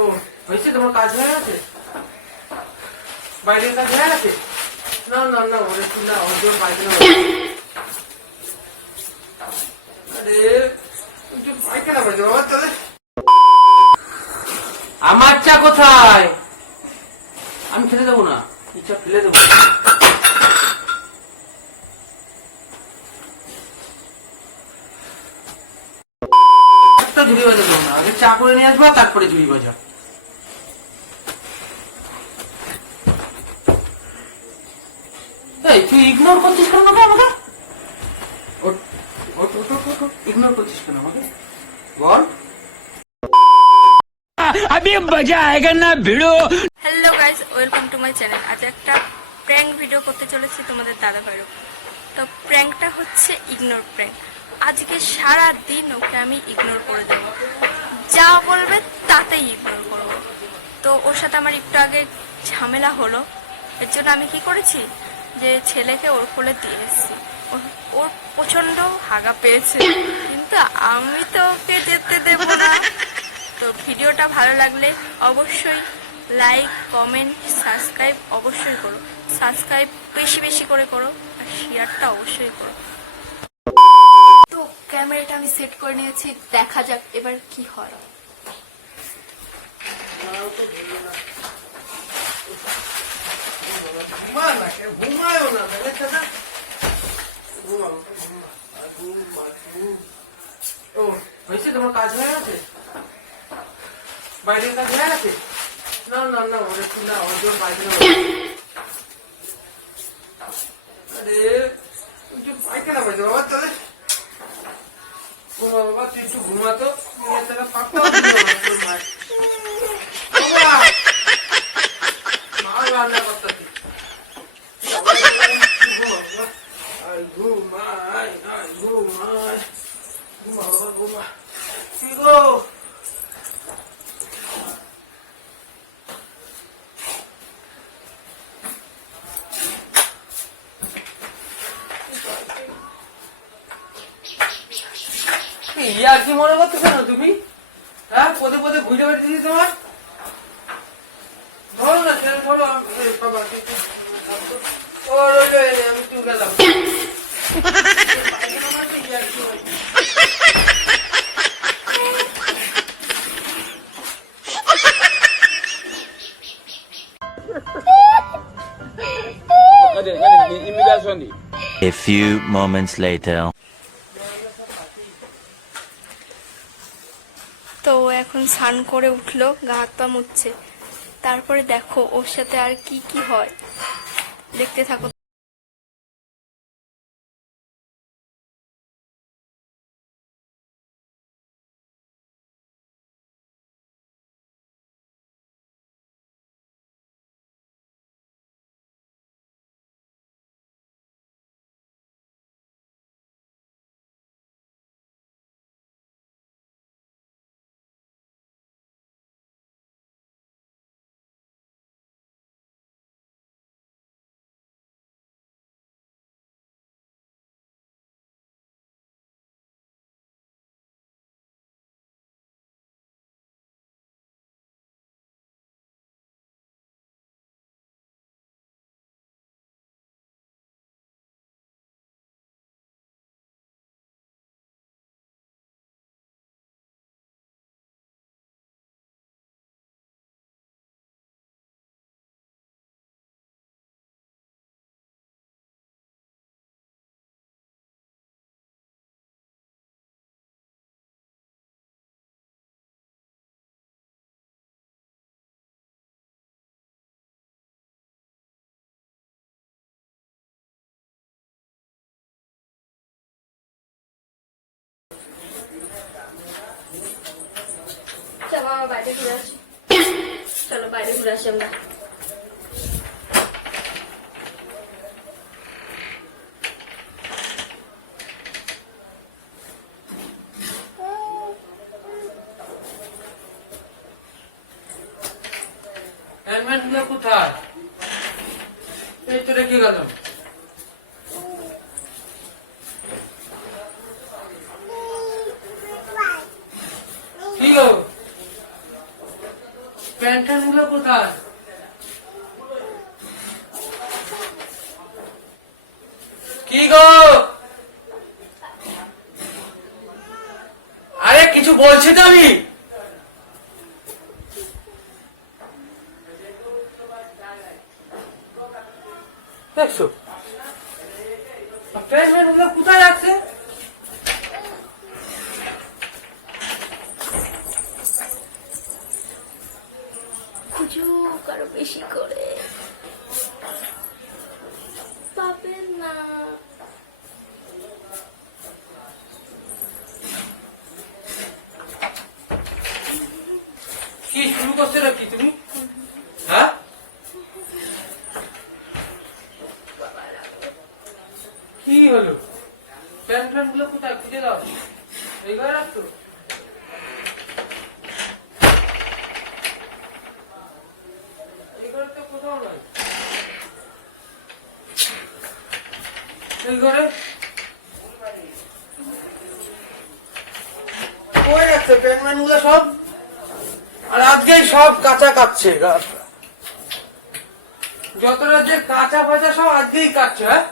ও হয়েছে, তোমার কাজ হয়ে গেছে, বাইরের কাজ হয়ে গেছে। না না না, ওরে না, ওর জন্য বাইরে পায়খানা বাজে বাবা। তাহলে আমার চা কোথায়? আমি খেতে দেবো না, ইচ্ছা ফেলে দেবো। একটা ঝুড়ি বাজা দেবো না, আগে চা করে নিয়ে আসবা, তারপরে ঝুড়ি বাজা। তুই ইগনোর করছিস কেন আমাকে? ইগনোর করছিস কেন আমাকে বল। अभी मजा आएगा ना भिड़ो। Hello guys, welcome to my channel. আজ একটা প্র্যাঙ্ক ভিডিও করতে চলেছি তোমাদের দাদা ভাইয়ের। তো প্র্যাঙ্কটা হচ্ছে ইগনোর প্র্যাঙ্ক। আজকে সারা দিন ওকে আমি ইগনোর করে দেবো, যা বলবে তাতেই ইগনোর করবো। তো ওর সাথে আমার একটু আগে ঝামেলা হলো, এর জন্য আমি কি করেছি, যে ছেলেকে ওর কোলে দিয়ে এসেছি। ওর প্রচণ্ড হাগা পেয়েছে, কিন্তু আমি তো ওকে যেতে দেবো না। তো ভিডিওটা ভালো লাগলে অবশ্যই লাইক, কমেন্ট, সাবস্ক্রাইব অবশ্যই করো। সাবস্ক্রাইব বেশি বেশি করে করো, আর শেয়ারটা অবশ্যই করো। তো ক্যামেরাটা আমি সেট করে নিয়েছি, দেখা যাক এবার কি হয়। ও হয়েছে, তোমার কাজ হয়ে গেছে, বাইরের কাজ হয়ে গেছে। না না না, ওরে না, ওর জন্য বাইরে পায়খানা বাজে বাবা। তাহলে ও বাবা, তুই একটু ঘুমাতো, রান্না করতে ঘুমাই ঘুমাই ঘুমা বাবা ঘুমা। কি গো, ইয়া কি মনে করতেছো না তুমি? হ্যাঁ, পদে পদে ঘুরে বেড়েছি তোমার। ধরো না ছেলে, ধরো বাবা। ও রইল, আমি তুই গেলাম। A few moments later. তো এখন স্নান করে উঠলো, গা হাত পা মুছছে। তারপরে দেখো ওর সাথে আর কি কি হয়, দেখতে থাকো। চলো বাইরে ঘুরে আসি, চলো বাইরে ঘুরে আসি আমরা। হেলমেট কোথায়? এই তো রেখে গেলাম। কি গো, প্যান্ট গুলো কোথায়? কি গো? আরে কিছু বলছি তো আমি। দেখছো প্যান্ট গুলো কোথায় রাখছে? খুঁজুক আরো বেশি করে, পাবেন না। কি শুরু করছো নাকি তুমি? হ্যাঁ কি হলো? প্যান্ট গুলো কোথায় খুঁজে দাও। এই ঘরে রাখতো? এই ঘরে তো কোথাও নাই। এই ঘরে কই রাখছে প্যান্ট গুলো সব? আর আজকেই সব কাঁচা কাটছে, যতটা যে কাঁচা ফাঁচা সব আজকেই কাটছে। হ্যাঁ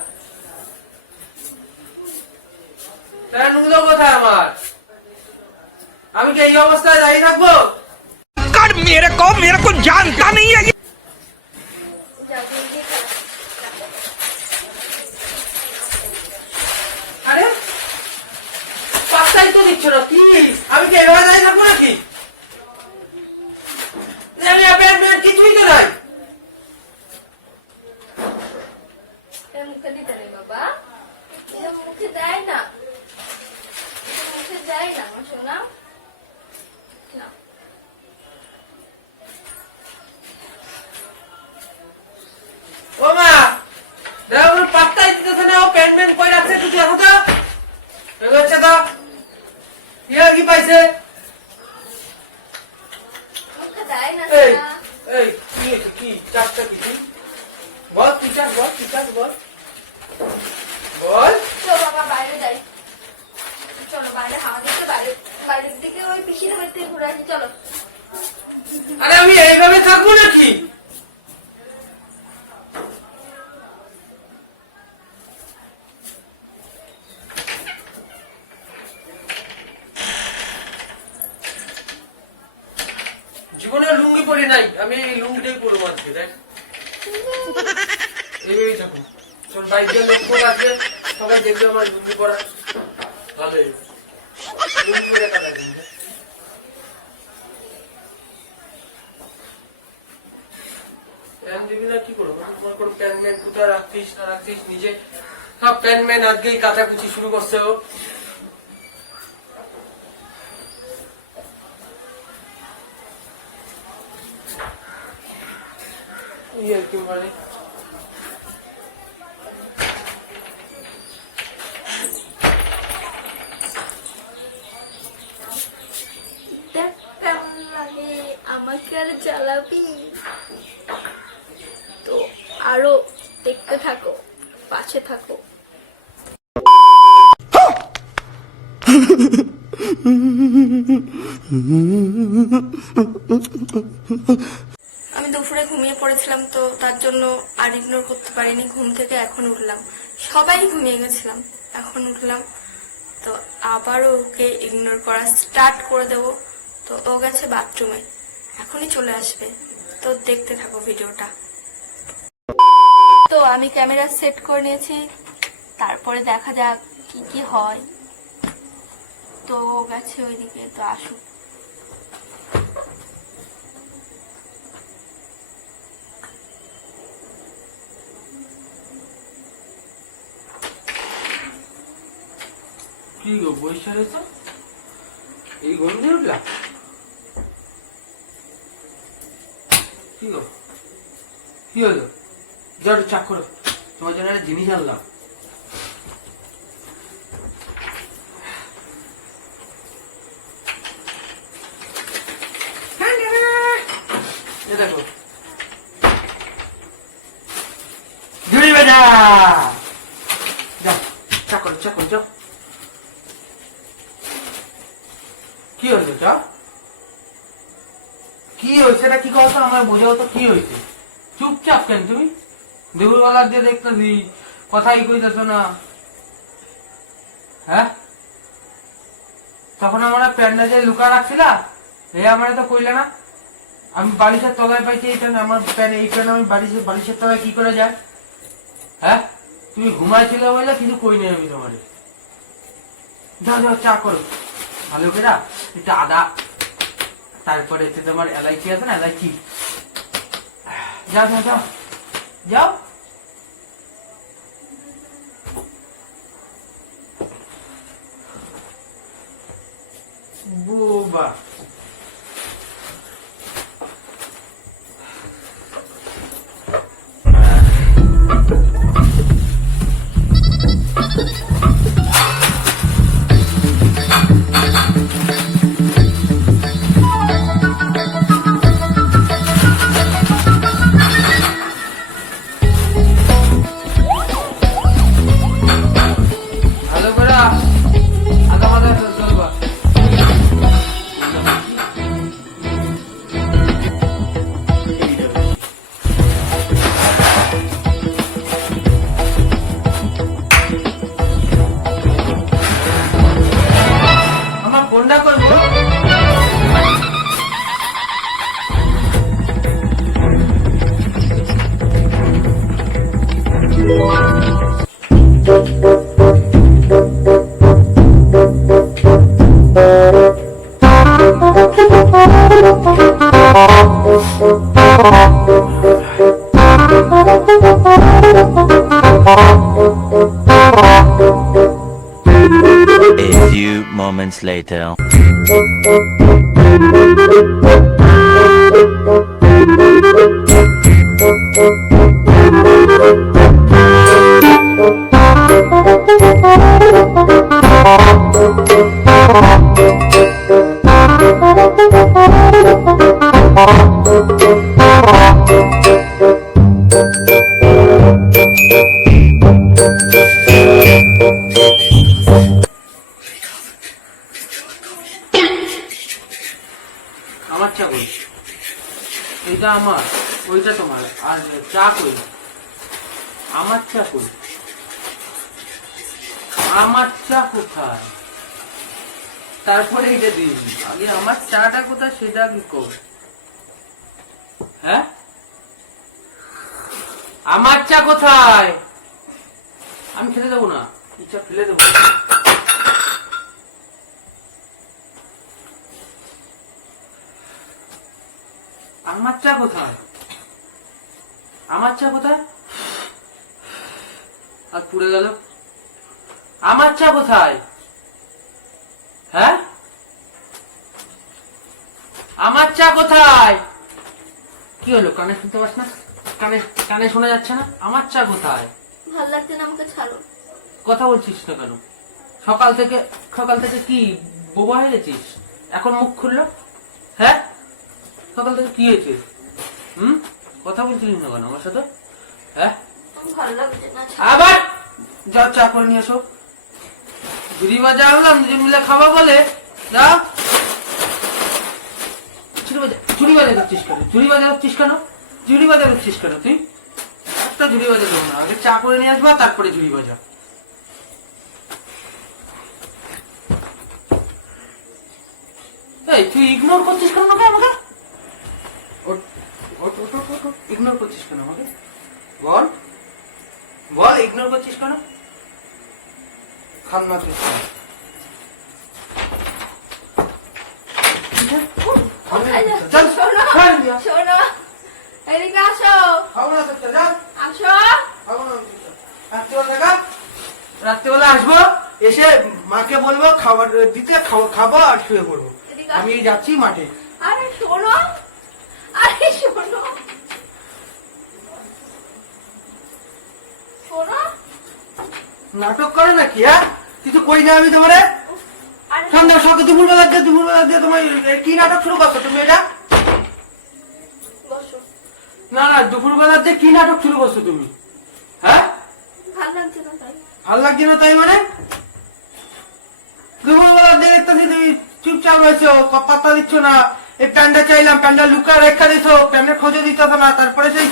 প্যান্টগুলো কোথায় আমার? আমি কি এই অবস্থায় দাঁড়িয়ে থাকবো? कर मेरे को जानता नहीं है। আরে পাত্তাই তো দিচ্ছ না কি? আমি কি এভাবে দাঁড়িয়ে থাকবো নাকি? প্যান্ট কিছুই তো নাই। মুখে দিতে নেই বাবা, এটা মুখে দেয় না, মুখে দেয় না আমার সোনা। না। ও মা দেখো পাত্তাই দিতেছে না। ও প্যান্ট কই রাখছে তুই দেখো তো। হচ্ছে তো ইয়া কি পাইছে? মুখে দেয় না এই সোনা। এই কি হয়েছে? কি চাপটা কি তুই? বল কি চাপ, বল কি চাপ, বল বল। চলো বাবা বাইরে যাই, চলো বাইরে হাওয়া দিতে, বাইরে বাইরের দিকে ওই পিসির বাড়ি থেকে ঘুরে আসি, চলো। আরে আমি এইভাবে থাকবো নাকি? জীবনে লুঙ্গি পরি নাই, আমি এই লুঙ্গিটাই পরবো আজকে। দেখ এই থাকুন তোর বাইকে লক্ষ্য আছে, সবাই দেখবে আমার লুঙ্গি পরা ভালোই। লুঙ্গি পরে কাটা কিন্তু প্যান দিবি না কি করবো? তোমার কোনো প্যান ম্যান কোথায় রাখতিস না রাখতিস নিজে সব প্যান ম্যান আজকেই কাচাকুচি শুরু করছে ও। মানে দেখ কেমন লাগে, আমাকে আর জ্বালাবি? তো আরো দেখতে থাকো, পাশে থাকো। আমি দুপুরে ঘুমিয়ে পড়েছিলাম, তো তার জন্য আর ইগনোর করতে পারিনি। ঘুম থেকে এখন উঠলাম, সবাই ঘুমিয়ে গেছিলাম, এখন উঠলাম, তো আবারও ওকে ইগনোর করা স্টার্ট করে দেব। তো ও গেছে বাথরুমে, এখনই চলে আসবে, তো দেখতে থাকো ভিডিওটা। তো আমি ক্যামেরা সেট করে নিয়েছি, তারপরে দেখা যাক কি কি হয়। তো ও গেছে ওইদিকে, তো আসুক। কি গো বৈশা রয়েছ? এই ঘুম দিয়ে উঠলা? কি গো কি হলো? যাও চাক করো, তোমার জন্য একটা জিনিস আনলাম। দেখো ঝুড়ি বেজা, যাও চাক করো, চাক করো, যাও। কি হলো? যাও। কি কি হয়েছে এটা কি কথা আমার বোঝাও তো কি হয়েছে? চুপচাপ কেন তুমি? দুপুরবেলা দিয়ে দেখতেছি কথাই কইতেছো না। হ্যাঁ, তখন আমরা প্যান্ডা যে লুকা রাখছিলা এই আমার তো কইলে না। আমি বালিশের তলায় পাইছি এইটা আমার প্যান, এই প্যান আমি বালিশের তলায় কি করে যায়? হ্যাঁ, তুমি ঘুমাইছিলে বলে কিছু কই নাই আমি তোমারে। যাও যাও চা করো ভালো করে, একটু আদা, তারপরে তোমার এলাইচি আছে না, এলাইচি। যাও যাও যাও যাও। বুবা ভালো করে আদা মাদা চলবা। আমার ফোনটা করবো। A few moments later. আমার চা কই? এইটা আমার, ওইটা তোমার। আর চা কই? আমার চা কই? আমার চা কোথায়? তারপরে এটা দিই। আগে আমার চাটা কোথায় সেটা কি কর? হ্যাঁ, আমার চা কোথায়? আমি খেতে দেবো না, চা ফেলে দেবো। আমার চা কোথায়? আমার চা কোথায়? আর পুড়ে গেল। আমার চা কোথায়? হ্যাঁ, আমার চা কোথায়? কি হলো, কানে শুনতে পাস না? কানে কানে শোনা যাচ্ছে না? আমার চা কোথায়? ভালো লাগছে না, আমাকে ছাড়ো। কথা বলছিস না কেন? সকাল থেকে কি বোবা হয়ে গেছিস? এখন মুখ খুললো? হ্যাঁ, সকাল থেকে কি হয়েছে? কথা বলছিলিস না কেন আমার সাথে? হ্যাঁ, ভালো লাগছে না। আবার যাও চা করে নিয়ে এসো। ঝুড়ি বাজা আনলাম দুজন মিলে খাবো বলে। যাও। ঝুড়ি বাজা করছিস কেন? ঝুড়ি বাজা করছিস কেন? ঝুড়ি বাজা করছিস কেন তুই? একটা ঝুড়ি বাজা দেবো না, আগে চা করে নিয়ে আসবা তারপরে ঝুড়ি বাজা। এই তুই ইগনোর করছিস কেন আমাকে? ইগনোর করছিস কেন আমাকে? বল বল, ইগনোর করছিস কেন? খান না তুই। শোনো, এদিকে আসো। আসো। রাত্রিবেলা আসবো, এসে মাকে বলবো খাবার দিতে, খাবো আর শুয়ে পড়বো। আমি যাচ্ছি মাঠে। আরে শোনো, আরে শোনো, শোনো। নাটক করো নাকি? হ্যাঁ, কিছু কই না আমি তোমারে। সন্ধ্যা সকাল দুপুরবেলা দিয়ে তোমার কি নাটক শুরু করছো তুমি? এটা বসো। না না, দুপুরবেলা দিয়ে কি নাটক শুরু করছো তুমি? হ্যাঁ, ভালো লাগছে না তাই। ভাল লাগছে না তাই মানে? দুপুরবেলা দিয়ে দেখতেছি তুমি চুপচাপ হয়েছো, পাত্তা দিচ্ছ না, এই প্যান্টটা চাইলাম, প্যান্টটা লুকা রেখা দিছো, প্যান্টের খোঁজে দিতে না। তারপরে সেই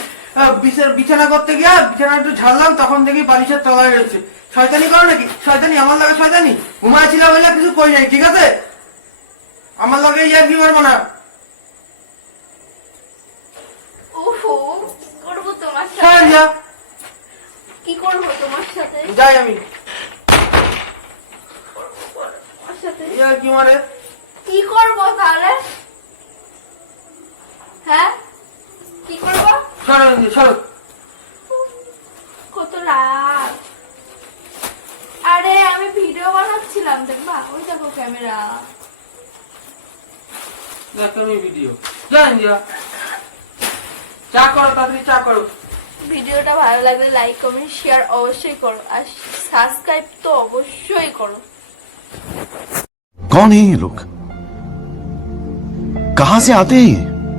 বিছানা করতে গিয়া বিছানা একটু ঝাড়লাম, তখন দেখি বালিশের তলায় রয়েছে। শয়তানি করো নাকি? শয়তানি আমার লাগে শয়তানি? ঘুমাইছিলাম বলে কিছু কই নাই, ঠিক আছে? আমার লাগে ইয়ার কি মারবো না। ওহো, কি করবো তোমার হ্যাঁ, সাথে? যা কি করবো তোমার সাথে? যাই আমি। তোমার সাথে ইয়ার কি মারে? কি করবো তাহলে? হ্যাঁ, কি করবো? সরো সরো। কত রাত। আরে আমি ভিডিও বানাচ্ছিলাম, দেখবা? ওই দেখো ক্যামেরা। দেখ আমি ভিডিও। যাই যা, চা করো তাড়াতাড়ি, চা করো। ভিডিওটা ভালো লাগলে লাইক কমেন্ট শেয়ার অবশ্যই করো, আর সাবস্ক্রাইব তো অবশ্যই করো। कौन है ये लोग? कहां से आते हैं ये?